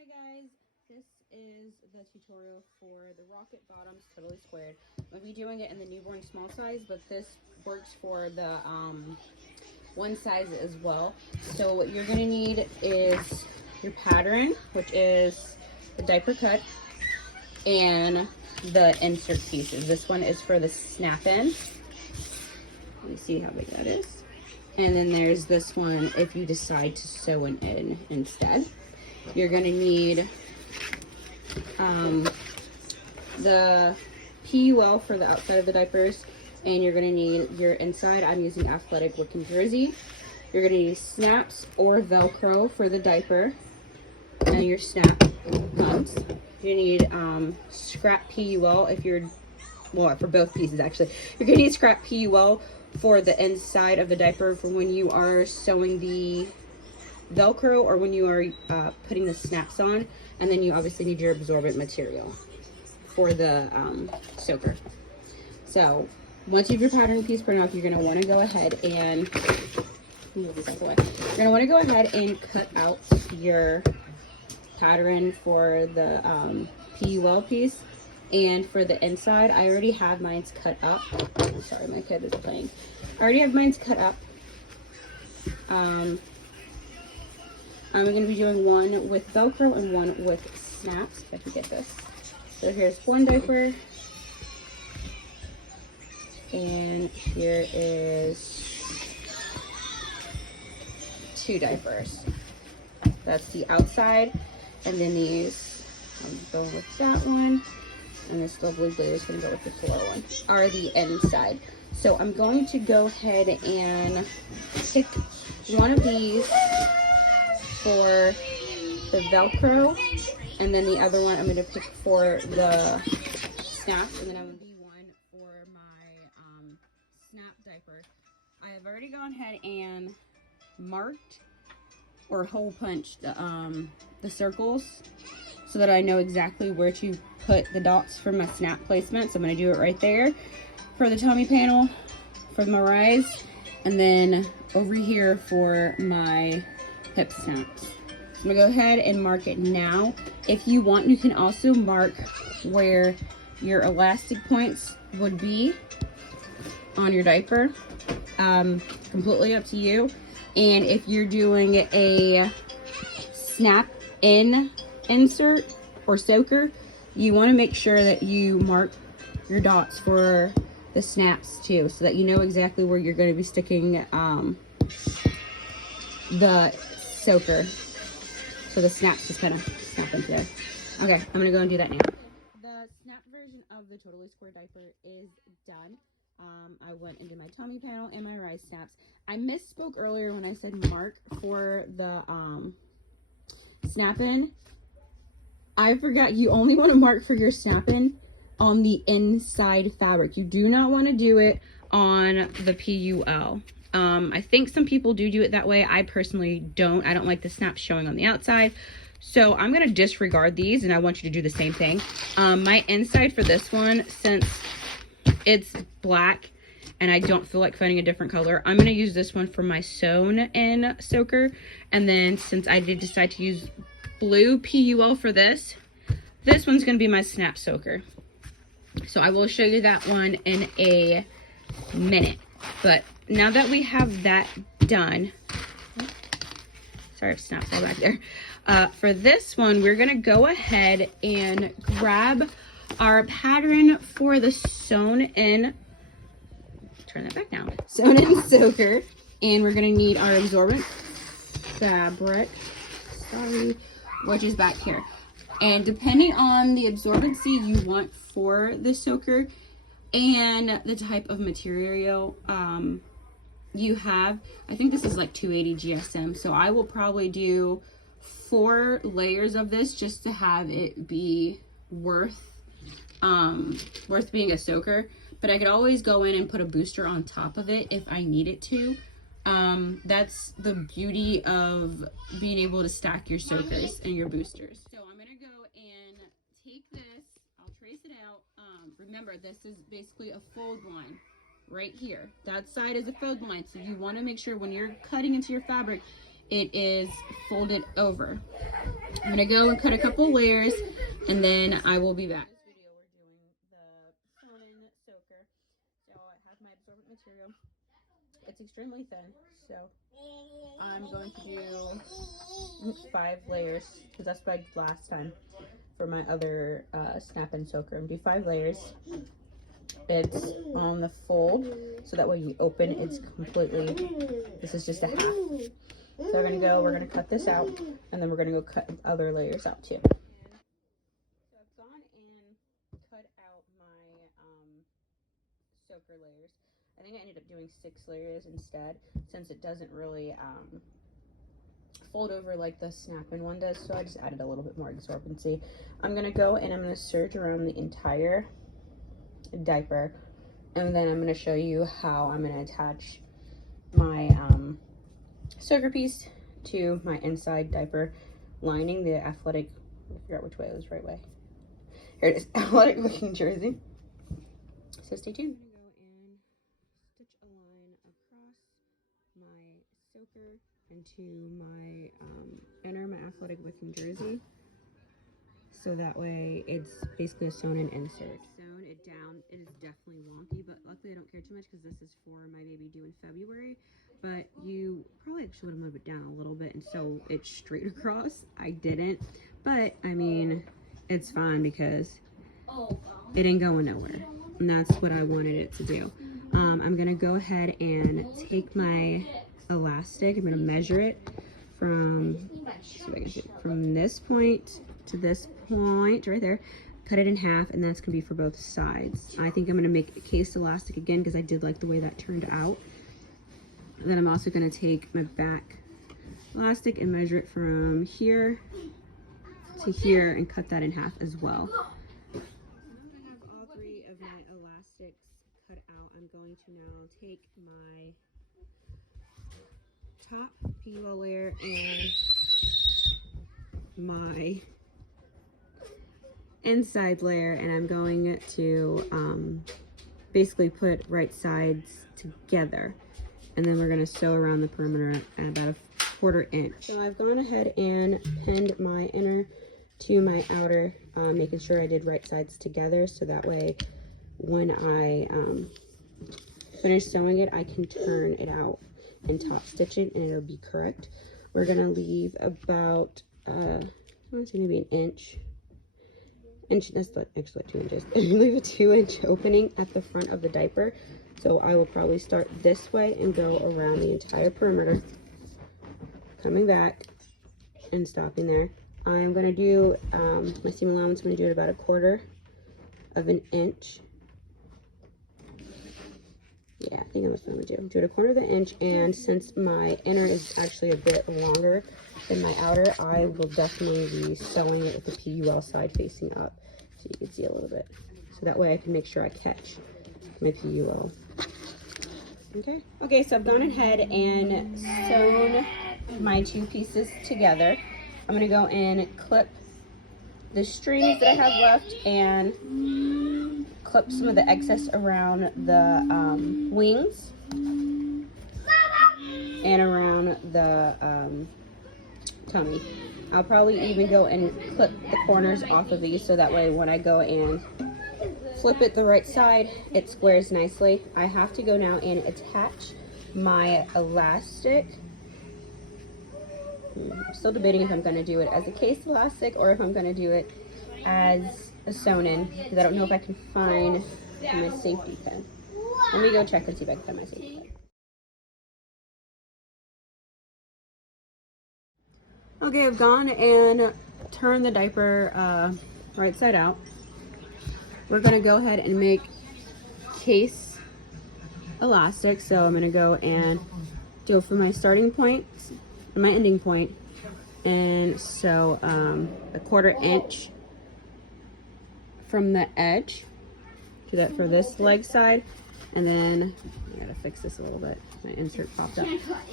Hi guys, this is the tutorial for the Rocket Bottoms Totally Squared. I'm going to be doing it in the newborn small size, but this works for the one size as well. So what you're going to need is your pattern, which is the diaper cut, and the insert pieces. This one is for the snap-in. Let me see how big that is. And then there's this one if you decide to sew it in instead. You're going to need the PUL for the outside of the diapers, and you're going to need your inside. I'm using athletic looking jersey. You're going to need snaps or Velcro for the diaper and your snap pumps. You need scrap PUL if you're, well, for both pieces actually. You're going to need scrap PUL for the inside of the diaper for when you are sewing the Velcro or when you are putting the snaps on. And then you obviously need your absorbent material for the soaker. So once you have your pattern piece printed off, you're going to want to go ahead and move this away. You're going to want to go ahead and cut out your pattern for the PUL piece. And for the inside, I already have mine cut up. I'm sorry, my kid is playing. I already have mine cut up. I'm going to be doing one with Velcro and one with snaps, if I can get this. So here's one diaper. And here is two diapers. That's the outside. And then these, I'm going with that one. And this lovely blue is going to go with the floor one, are the inside. So I'm going to go ahead and pick one of these for the Velcro, and then the other one I'm going to pick for the snaps, and then I'm going to do one for my snap diaper. I have already gone ahead and marked or hole punched the circles so that I know exactly where to put the dots for my snap placement. So I'm going to do it right there for the tummy panel, for my rise, and then over here for my hip snaps. So I'm going to go ahead and mark it now. If you want, you can also mark where your elastic points would be on your diaper. Completely up to you. And if you're doing a snap in insert or soaker, you want to make sure that you mark your dots for the snaps too, so that you know exactly where you're going to be sticking the soaker, so the snaps just kind of snap into there. Okay, I'm going to go and do that now. The snap version of the Totally Square diaper is done. I went into my tummy panel and my rise snaps. I misspoke earlier when I said mark for the snap-in. I forgot you only want to mark for your snap-in on the inside fabric. You do not want to do it on the PUL. I think some people do it that way. I personally don't. I don't like the snaps showing on the outside. So I'm going to disregard these, and I want you to do the same thing. My inside for this one, since it's black and I don't feel like finding a different color, I'm going to use this one for my sewn in soaker. And then since I did decide to use blue PUL for this one's going to be my snap soaker. So I will show you that one in a minute. But now that we have that done, sorry if snaps all back there. For this one, we're going to go ahead and grab our pattern for the sewn in, turn that back down, sewn in soaker. And we're going to need our absorbent fabric, which is back here. And depending on the absorbency you want for the soaker and the type of material you have, I think this is like 280 GSM. So I will probably do 4 layers of this just to have it be worth being a soaker. But I could always go in and put a booster on top of it if I needed to. That's the beauty of being able to stack your soakers and your boosters. So I'm gonna go and take this, I'll trace it out. Remember, this is basically a fold line right here. That side is a fold line, so you want to make sure when you're cutting into your fabric, it is folded over. I'm gonna go and cut a couple layers, and then I will be back. In this video, we're doing the sewn-in soaker. So I have my absorbent material. It's extremely thin, so I'm going to do 5 layers, because that's what I did last time for my other snap-in soaker. I'm gonna do 5 layers. It's on the fold, so that way you open, it's completely, this is just a half. So we're gonna cut this out, and then we're gonna go cut other layers out too. So I've gone and cut out my soaker layers. I think I ended up doing 6 layers instead, since it doesn't really fold over like the snap-in one does, so I just added a little bit more absorbency. I'm gonna go and I'm gonna serge around the entire diaper, and then I'm gonna show you how I'm gonna attach my soaker piece to my inside diaper lining, the athletic, I forgot which way it was, right way. Here it is, athletic looking jersey. So stay tuned. I'm gonna go and stitch a line across my soaker into my my athletic looking jersey. So that way it's basically a sewn-in insert. Sewn it down. It is definitely wonky, but luckily I don't care too much because this is for my baby due in February. But you probably actually would have moved it down a little bit and sew it straight across. I didn't, but I mean, it's fine because it ain't going nowhere. And that's what I wanted it to do. I'm gonna go ahead and take my elastic. I'm gonna measure it from, see if I can see it, from this point to this point right there, cut it in half, and that's gonna be for both sides. I think I'm gonna make a case elastic again because I did like the way that turned out. And then I'm also gonna take my back elastic and measure it from here to here and cut that in half as well. Now that I have all 3 of my elastics cut out, I'm going to now take my top PUL layer and my inside layer, and I'm going to basically put right sides together, and then we're going to sew around the perimeter at about a 1/4 inch. So I've gone ahead and pinned my inner to my outer, making sure I did right sides together, so that way when I finish sewing it, I can turn it out and top stitch it and it'll be correct. We're going to leave about I want to say maybe an inch, that's actually 2 inches. Leave a 2-inch opening at the front of the diaper. So I will probably start this way and go around the entire perimeter, coming back and stopping there. I'm going to do my seam allowance. I'm going to do it about 1/4 of an inch. Yeah, I think that's what I'm going to do. Do it 1/4 of an inch, and since my inner is actually a bit longer than my outer, I will definitely be sewing it with the PUL side facing up, so you can see a little bit. So that way I can make sure I catch my PUL. Okay, so I've gone ahead and sewn my 2 pieces together. I'm going to go and clip the strings that I have left and clip some of the excess around the wings and around the tummy. I'll probably even go and clip the corners off of these so that way when I go and flip it the right side, it squares nicely. I have to go now and attach my elastic. I'm still debating if I'm going to do it as a case elastic or if I'm going to do it as a sewn-in, because I don't know if I can find my safety pin. Let me go check and see if I can find my safety pin. Okay, I've gone and turned the diaper right side out. We're going to go ahead and make case elastic. So I'm going to go and do it from my starting point and my ending point, and sew a 1/4 inch from the edge. Do that for this leg side, and then I gotta fix this a little bit. My insert popped up,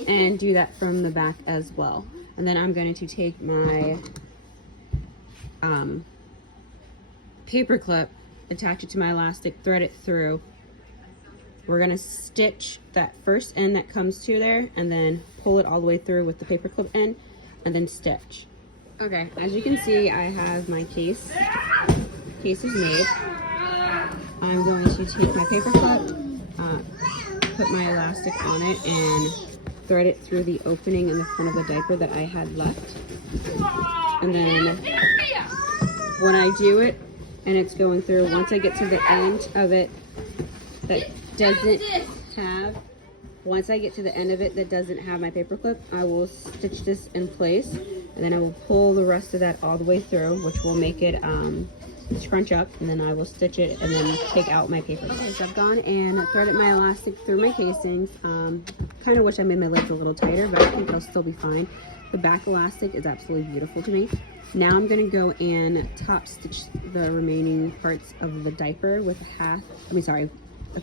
and do that from the back as well. And then I'm going to take my paper clip, attach it to my elastic, thread it through, We're gonna stitch that first end that comes to there and then pull it all the way through with the paper clip end and then stitch. Okay, as you can see, I have my case. Case is made. I'm going to take my paper clip, put my elastic on it, and thread it through the opening in the front of the diaper that I had left. And then when I do it and it's going through, once I get to the end of it that doesn't have my paper clip, I will stitch this in place, and then I will pull the rest of that all the way through, which will make it scrunch up, and then I will stitch it and then take out my paper. Okay, so I've gone and threaded my elastic through my casings. Kind of wish I made my legs a little tighter, but I think they'll still be fine. The back elastic is absolutely beautiful to me. Now I'm going to go and top stitch the remaining parts of the diaper with with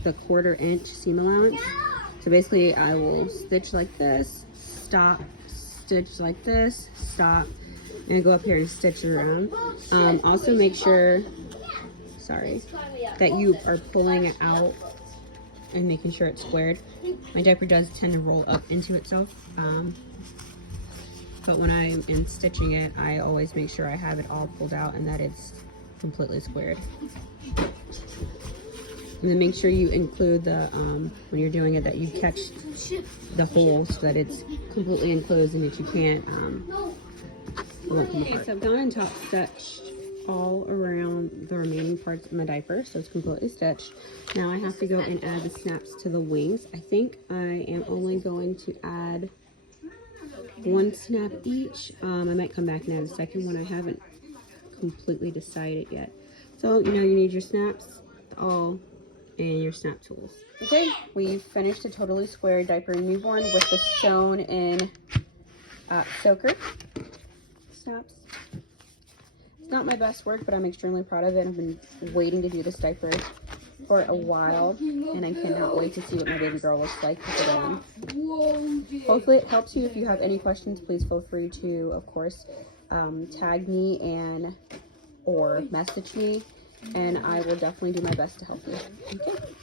a 1/4 inch seam allowance. So basically I will stitch like this, stop, stitch like this, stop, and go up here and stitch it around. Also make sure, that you are pulling it out and making sure it's squared. My diaper does tend to roll up into itself, but when I am stitching it, I always make sure I have it all pulled out and that it's completely squared. And then make sure you include the, when you're doing it, that you catch the hole so that it's completely enclosed and that you can't, Okay, so I've gone and top stitched all around the remaining parts of my diaper, so it's completely stitched. Now I have to go and add the snaps to the wings. I think I am only going to add 1 snap each. I might come back and add a second one. I haven't completely decided yet. So, you need your snaps, and your snap tools. Okay, we've finished a totally square diaper newborn with the sewn in soaker snaps. It's not my best work, but I'm extremely proud of it. I've been waiting to do this diaper for a while, and I cannot wait to see what my baby girl looks like to put it on. Hopefully it helps you. If you have any questions, please feel free to, of course, tag me or message me, and I will definitely do my best to help you. Okay.